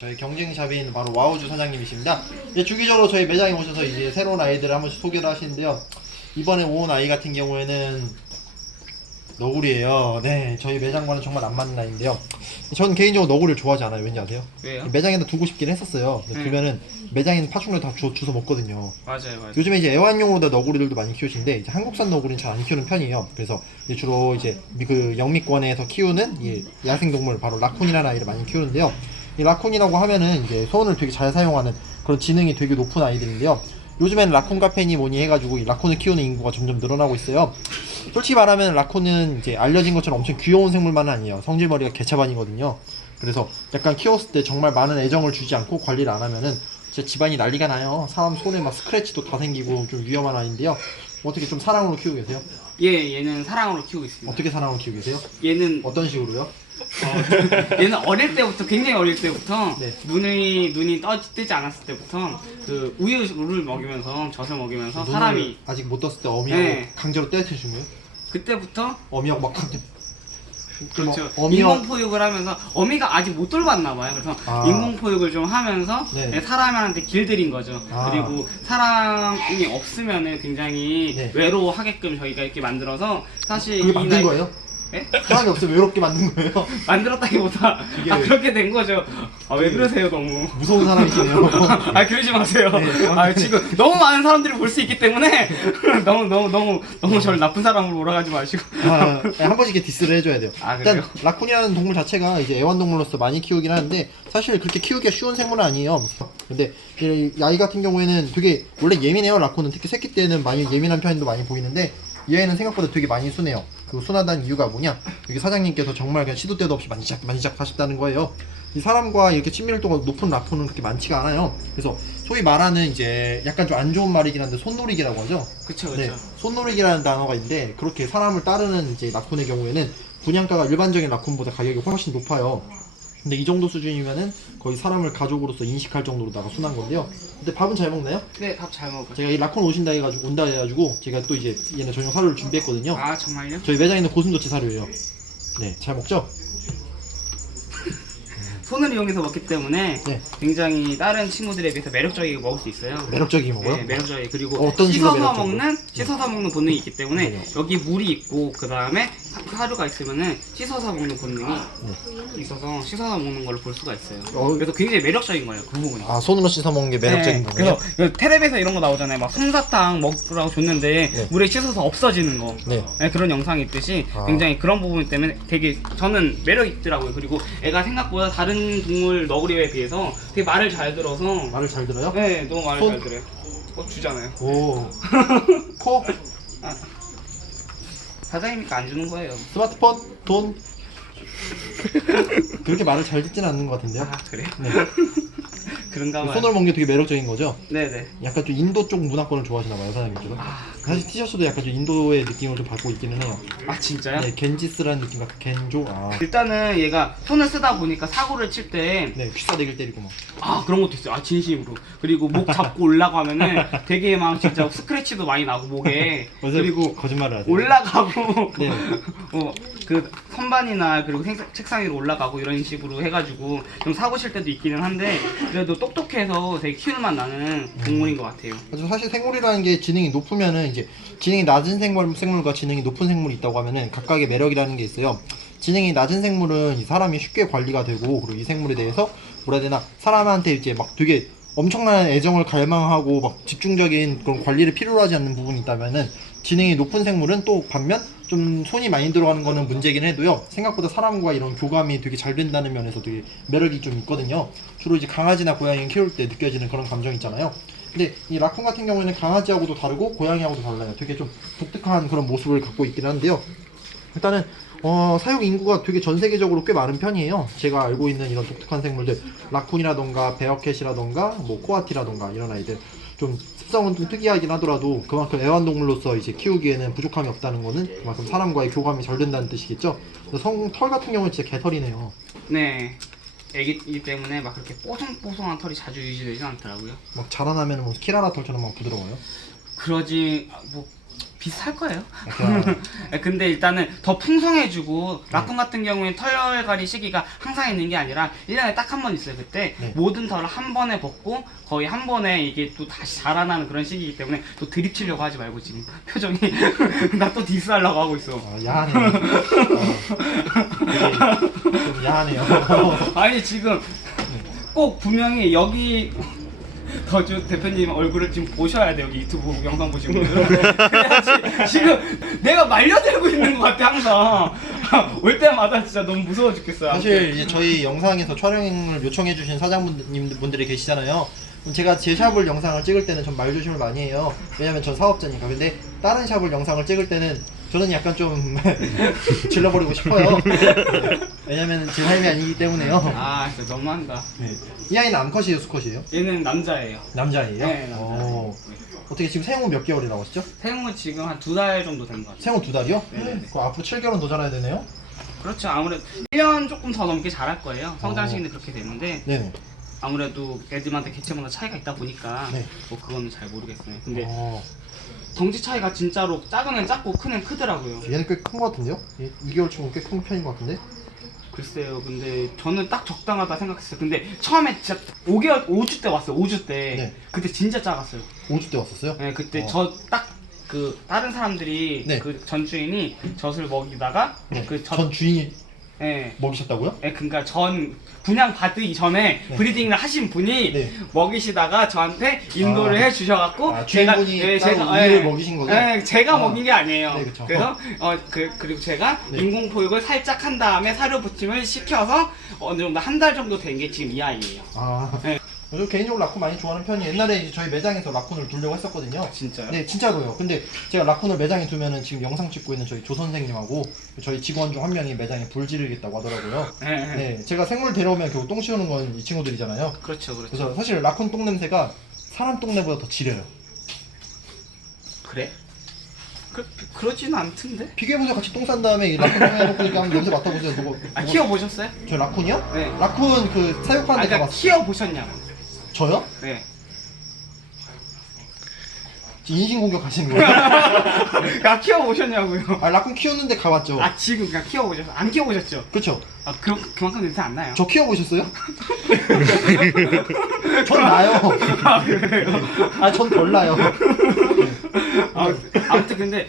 저희 경쟁샵인 바로 와우주 사장님이십니다. 이제 주기적으로 저희 매장에 오셔서 이제 새로운 아이들을 한 번씩 소개를 하시는데요. 이번에 온 아이 같은 경우에는 너구리예요. 네, 저희 매장과는 정말 안 맞는 아이인데요. 저는 개인적으로 너구리를 좋아하지 않아요. 왠지 아세요? 왜요? 매장에다 두고 싶긴 했었어요. 근데 네. 두면은 매장에 있는 파충류 다 주, 주워 먹거든요. 맞아요, 맞아요. 요즘에 이제 애완용으로 너구리들도 많이 키우시는데 이제 한국산 너구리는 잘 안 키우는 편이에요. 그래서 이제 주로 이제 미- 그 영미권에서 키우는 이 야생동물 바로 라쿤이라는 아이를 많이 키우는데요. 이 라쿤이라고 하면은 이제 소원을 되게 잘 사용하는 그런 지능이 되게 높은 아이들인데요. 요즘에는 라쿤 카페니 뭐니 해가지고 이 라쿤을 키우는 인구가 점점 늘어나고 있어요. 솔직히 말하면 라쿤은 이제 알려진 것처럼 엄청 귀여운 생물만은 아니에요. 성질머리가 개차반이거든요. 그래서 약간 키웠을 때 정말 많은 애정을 주지 않고 관리를 안 하면은 진짜 집안이 난리가 나요. 사람 손에 막 스크래치도 다 생기고 좀 위험한 아이인데요. 어떻게 좀 사랑으로 키우고 계세요? 얘 얘는 사랑으로 키우고 있습니다. 어떻게 사랑으로 키우고 계세요? 얘는 어떤 식으로요? 어, 얘는 어릴 때부터 굉장히 어릴 때부터 네. 눈이 눈이 떠, 뜨지 않았을 때부터 그 우유를 먹이면서 젖을 먹이면서 눈을 사람이 아직 못 떴을 때 어미하고 네. 강제로 떼트준 거예요? 그때부터 어미하고 막 강제 그렇죠. 어미하고 인공 포육을 하면서 어미가 아직 못 돌봤나 봐요. 그래서 아. 인공 포육을 좀 하면서 네. 사람한테 길들인 거죠. 아. 그리고 사람이 없으면은 굉장히 네. 외로워하게끔 저희가 이렇게 만들어서 사실 그게 이 만든 나이- 거예요? 예? 사람이 없으면 외롭게 만든 거예요? 만들었다기보다 이게- 아 그렇게 된 거죠. 아 왜 그러세요 너무. 무서운 사람이시네요. 아 그러지 마세요. 네, 아 지금 너무 많은 사람들이 볼 수 있기 때문에 너무 너무 너무 너무 저를 나쁜 사람으로 몰아가지 마시고. 아, 한 번씩 이렇게 디스를 해줘야 돼요. 아, 일단 그래요? 라쿤이라는 동물 자체가 이제 애완동물로서 많이 키우긴 하는데 사실 그렇게 키우기가 쉬운 생물은 아니에요. 근데 이 아이 같은 경우에는 되게 원래 예민해요. 라쿤은 특히 새끼 때는 많이 예민한 편도 많이 보이는데 얘는 생각보다 되게 많이 순해요. 그 순하다는 이유가 뭐냐? 여기 사장님께서 정말 그냥 시도 때도 없이 만지작 만지작 하셨다는 거예요. 이 사람과 이렇게 친밀도가 높은 라쿤은 그렇게 많지가 않아요. 그래서 소위 말하는 이제 약간 좀 안 좋은 말이긴 한데 손놀이기라고 하죠. 그쵸 네, 그쵸. 손놀이기라는 단어가 있는데 그렇게 사람을 따르는 이제 라쿤의 경우에는 분양가가 일반적인 라쿤보다 가격이 훨씬 높아요. 근데 이 정도 수준이면은 거의 사람을 가족으로서 인식할 정도로다가 순한 건데요. 근데 밥은 잘 먹나요? 네 밥 잘 먹어요. 제가 이 라쿤 오신다 해가지고 온다 해가지고 제가 또 이제 얘네 전용 사료를 준비했거든요. 아 정말요? 저희 매장에 있는 고슴도치 사료예요. 네, 잘 먹죠? 손을 이용해서 먹기 때문에 네. 굉장히 다른 친구들에 비해서 매력적이게 먹을 수 있어요. 매력적이게 먹어요. 네, 매력적이게 그리고 어떤 식으로 씻어서 매력적으로? 먹는 씻어서 먹는 본능이 있기 때문에 네. 여기 물이 있고 그 다음에 사료가 있으면은 씻어서 먹는 본능이 있어서 씻어서 먹는 걸볼 수가 있어요. 네. 어. 그래서 굉장히 매력적인 거예요 그 부분이. 아 손으로 씻어 먹는 게 매력적인 네, 부분이요. 그래서 그 텔레비에서 이런 거 나오잖아요. 막 솜사탕 먹으라고 줬는데 네. 물에 씻어서 없어지는 거. 네. 네, 그런 영상이 있듯이 아. 굉장히 그런 부분 때문에 되게 저는 매력 있더라고요. 그리고 애가 생각보다 다른 동물 너구리에 비해서 되게 말을 잘 들어서 말을 잘 들어요? 네, 너무 말을 손? 잘 들어요. 어, 주잖아요. 오. 코, 사장님이니까 안 주는 거예요. 스마트폰, 돈. 그렇게 말을 잘 듣지는 않는 것 같은데요. 아, 그래요? 네. 그런가 봐요. 손을 먹는 게 되게 매력적인 거죠. 네네. 약간 좀 인도 쪽 문화권을 좋아하시나 봐요, 사장님께서. 아, 사실 티셔츠도 약간 좀 인도의 느낌을 좀 받고 있기는 해요. 아 진짜요? 네, 겐지스라는 느낌 같은 겐조. 아, 일단은 얘가 손을 쓰다 보니까 사고를 칠 때 네, 휘싸대기를 때리고 막. 아 그런 것도 있어요. 아 진심으로. 그리고 목 잡고 올라가면은 되게 막 진짜 스크래치도 많이 나고 목에 어디서 그리고 거짓말을 하세요. 올라가고 네. 어 그 선반이나 그리고 생- 책상 위로 올라가고 이런 식으로 해가지고 좀 사고 칠 때도 있기는 한데 그래도 똑똑해서 되게 키울만 나는 동물인 것 같아요. 그래서 사실 생물이라는 게 지능이 높으면은 이제 지능이 낮은 생물, 생물과 지능이 높은 생물이 있다고 하면은 각각의 매력이라는 게 있어요. 지능이 낮은 생물은 이 사람이 쉽게 관리가 되고 그리고 이 생물에 대해서 뭐라 해야 되나 사람한테 이제 막 되게 엄청난 애정을 갈망하고 막 집중적인 그런 관리를 필요로 하지 않는 부분이 있다면은 지능이 높은 생물은 또 반면 좀 손이 많이 들어가는 거는 문제긴 해도요 생각보다 사람과 이런 교감이 되게 잘 된다는 면에서 되게 매력이 좀 있거든요 주로 이제 강아지나 고양이 키울 때 느껴지는 그런 감정 있잖아요 근데 이 라쿤 같은 경우에는 강아지하고도 다르고 고양이하고도 달라요. 되게 좀 독특한 그런 모습을 갖고 있긴 한데요. 일단은 어, 사육 인구가 되게 전 세계적으로 꽤 많은 편이에요. 제가 알고 있는 이런 독특한 생물들, 라쿤이라던가 베어캣이라던가 뭐 코아티라던가 이런 아이들 좀 좀 특이하긴 하더라도 그만큼 애완동물로서 이제 키우기에는 부족함이 없다는 거는 그만큼 사람과의 교감이 잘 된다는 뜻이겠죠. 성, 털 같은 경우는 진짜 개털이네요. 네. 애기이기 때문에 막 그렇게 뽀송뽀송한 털이 자주 유지되진 않더라고요. 막 자라나면 뭐 키라라 털처럼 막 부드러워요. 그러지 뭐 비슷할 거예요. 약간 예, 근데 일단은 더 풍성해지고 라쿤 같은 경우에 털갈이 시기가 항상 있는 게 아니라 1년에 딱 한 번 있어요. 그때 네. 모든 털을 한 번에 벗고 거의 한 번에 이게 또 다시 자라나는 그런 시기이기 때문에 또 드립 치려고 하지 말고 지금 표정이 나 또 디스하려고 하고 있어. 어, 야하네요. 어, 좀 야하네요. 아니 지금 꼭 분명히 여기 더주 대표님 얼굴을 지금 보셔야 돼요 여기 유튜브 영상 보시고 그래야지 지금 내가 말려들고 있는 것 같아 항상 올 때마다 진짜 너무 무서워 죽겠어요 사실 이제 저희 영상에서 촬영을 요청해주신 사장님분들이 계시잖아요. 그럼 제가 제 샵을 영상을 찍을 때는 전 말조심을 많이 해요. 왜냐면 전 사업자니까. 근데 다른 샵을 영상을 찍을 때는 저는 약간 좀 질러버리고 싶어요. 네. 왜냐면 제 삶이 아니기 때문에요. 아 진짜 너무한다 네. 이 아이는 암컷이에요, 수컷이에요? 얘는 남자예요 남자아이예요? 네, 남자. 어. 어떻게 지금 생후 몇 개월이라고 하시죠? 생후 지금 한 두 달 정도 된 것 같아요 생후 두 달이요? 네네네. 그럼 앞으로 7개월은 더 자라야 되네요? 그렇죠 아무래도 1년 조금 더 넘게 자랄 거예요 성장 어. 시기는 그렇게 되는데 네네. 아무래도 애들한테 개체마다 차이가 있다 보니까 네. 뭐 그거는 잘 모르겠어요 근데 어, 덩치 차이가 진짜로 작은 애는 작고 큰 애는 크더라고요. 얘는 꽤 큰 것 같은데요? 2개월 친구 꽤큰 편인 것 같은데? 글쎄요, 근데 저는 딱 적당하다 생각했어요. 근데 처음에 진짜 5개월, 5주 때 왔어요. 5주 때. 네. 그때 진짜 작았어요. 5주 때 왔었어요? 네, 그때 어. 저 딱 그 다른 사람들이 네. 그 전 주인이 젖을 먹이다가 네. 그 젖, 전 주인이 예, 먹이셨다고요? 예, 그러니까 전 분양 받기 전에 네. 브리딩을 하신 분이 네. 먹이시다가 저한테 인도를 아. 해 주셔갖고 아, 주인분이 따로 우유를 먹이신 거죠? 예, 제가 아. 먹인 게 아니에요. 네, 그쵸. 그래서 어 그 그리고 제가 네. 인공 포육을 살짝 한 다음에 사료 부침을 시켜서 어느 정도 한 달 정도 된 게 지금 이 아이예요. 아. 네. 저 개인적으로 라쿤 많이 좋아하는 편이에요. 옛날에 이제 저희 매장에서 라쿤을 두려고 했었거든요. 진짜요? 네, 진짜로요. 근데 제가 라쿤을 매장에 두면은 지금 영상 찍고 있는 저희 조 선생님하고 저희 직원 중 한 명이 매장에 불 지르겠다고 하더라고요. 네. 네. 네, 제가 생물 데려오면 결국 똥 씌우는 건 이 친구들이잖아요. 그렇죠, 그렇죠. 그래서 사실 라쿤 똥 냄새가 사람 똥 냄새보다 더 지려요. 그래? 그 그러지는 않던데. 비교해보세요. 같이 똥 싼 다음에 이 라쿤 똥 해놓고 이렇게 한번 냄새 맡아보세요. 누구, 아 누구- 키워 보셨어요? 저 라쿤이요? 네. 라쿤 그아 사육하는 데 그러니까 가봤어요. 키워 보셨냐고. 저요? 네. 인신 공격 하시는 거예요? 아 키워 보셨냐고요. 아, 라쿤 키우는데 가봤죠. 아 지금 그냥 키워 보셨어? 안 키워 보셨죠? 그쵸? 아 그, 그만큼 냄새 안 나요. 저 키워보셨어요? 전 나요. 아 그래요? 아, 전 덜 나요. 아, 아무튼 근데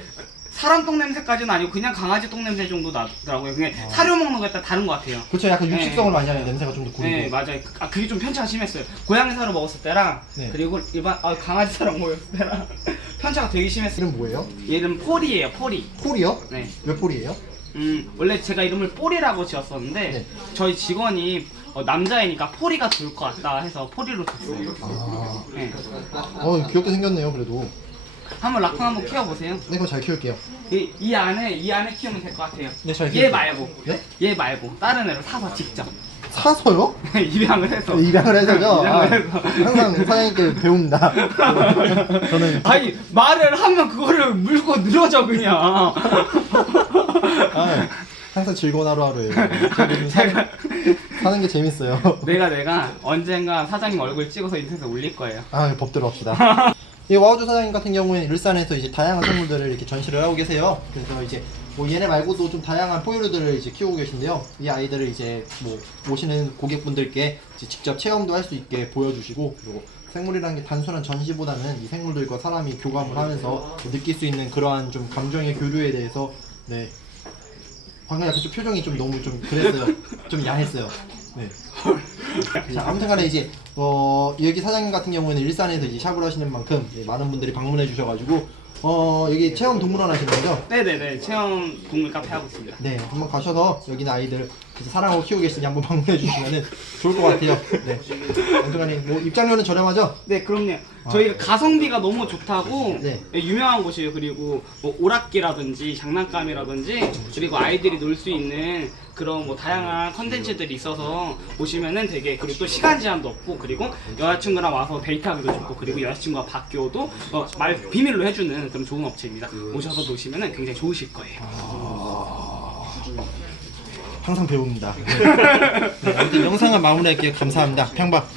사람 똥 냄새까지는 아니고 그냥 강아지 똥 냄새 정도 나더라고요. 그냥 아. 사료 먹는 거에 따라 다른 것 같아요. 그쵸, 약간 네. 육식성을 많이 하는 냄새가 좀더 고르고. 네 맞아요. 그- 아 그게 좀 편차가 심했어요. 고양이 사료 먹었을 때랑 네. 그리고 일반 아, 강아지 사료 먹었을 때랑 편차가 되게 심했어요. 이름 뭐예요? 얘는 폴이에요. 폴이. 폴이요? 네. 몇 폴이에요? 음 원래 제가 이름을 폴이라고 지었었는데 네. 저희 직원이 어, 남자애니까 폴이가 좋을 것 같다 해서 폴이로 줬어요. 아, 네. 어, 귀엽게 생겼네요, 그래도. 한번 라쿤 한번 키워보세요. 네, 그거 잘 키울게요. 이, 이 안에 이 안에 키우면 될 것 같아요. 네, 잘 얘 키울게요. 말고 네? 얘 말고 다른 애를 사서 직접 사서요? 입양을 해서 입양을 해서요? 아, 입양을 해서. 항상 사장님께 배웁니다. 저는. 아니 말을 하면 그거를 물고 늘어져 그냥 아, 항상 즐거운 하루하루예요. 제가 사는 게 재밌어요. 내가 내가 언젠가 사장님 얼굴 찍어서 인터넷에 올릴 거예요 아, 법대로 합시다. 이 와우주 사장님 같은 경우에는 일산에서 이제 다양한 생물들을 이렇게 전시를 하고 계세요. 그래서 이제 뭐 얘네 말고도 좀 다양한 포유류들을 이제 키우고 계신데요. 이 아이들을 이제 뭐 오시는 고객분들께 직접 체험도 할 수 있게 보여주시고 그리고 생물이라는 게 단순한 전시보다는 이 생물들과 사람이 교감을 하면서 느낄 수 있는 그러한 좀 감정의 교류에 대해서 네 방금 약간 좀 표정이 좀 너무 좀 그랬어요. 좀 야했어요. 네. 자, 아무튼 간에 이제 어 여기 사장님 같은 경우에는 일산에서 이제 샵을 하시는 만큼 예, 많은 분들이 방문해 주셔가지고 어 여기 체험 동물원 하시는 거죠? 네네네 체험 동물 카페 하고 있습니다 네, 한번 가셔서 여기는 아이들 이제 사랑하고 키우고 계시니 한번 방문해 주시면은 좋을 것 같아요. 네. 아무튼간에 뭐 입장료는 저렴하죠? 네 그럼요 저희가 가성비가 너무 좋다고 아. 네. 유명한 곳이에요 그리고 뭐 오락기라든지 장난감이라든지 그리고 아이들이 놀 수 있는 그런 뭐 다양한 컨텐츠들이 있어서 오시면은 되게 그리고 또 시간 제한도 없고 그리고 여자친구랑 와서 데이트하기도 좋고 그리고 여자친구가 바뀌어도 어, 말 비밀로 해주는 그런 좋은 업체입니다 오셔서 노시면은 굉장히 좋으실 거예요 항상 배웁니다. 네, 아무튼 영상은 마무리할게요. 감사합니다. 평박.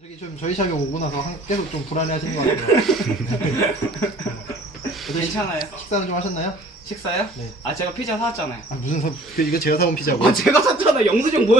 저기 이게 좀 저희 샵에 오고 나서 한- 계속 좀 불안해하시는 것 같아요. 괜찮아요. 식사는 좀 하셨나요? 식사요? 네. 아 제가 피자 사왔잖아요. 아 무슨 사, 그 이거 제가 사온 피자고. 아 제가 샀잖아요. 영수증 뭐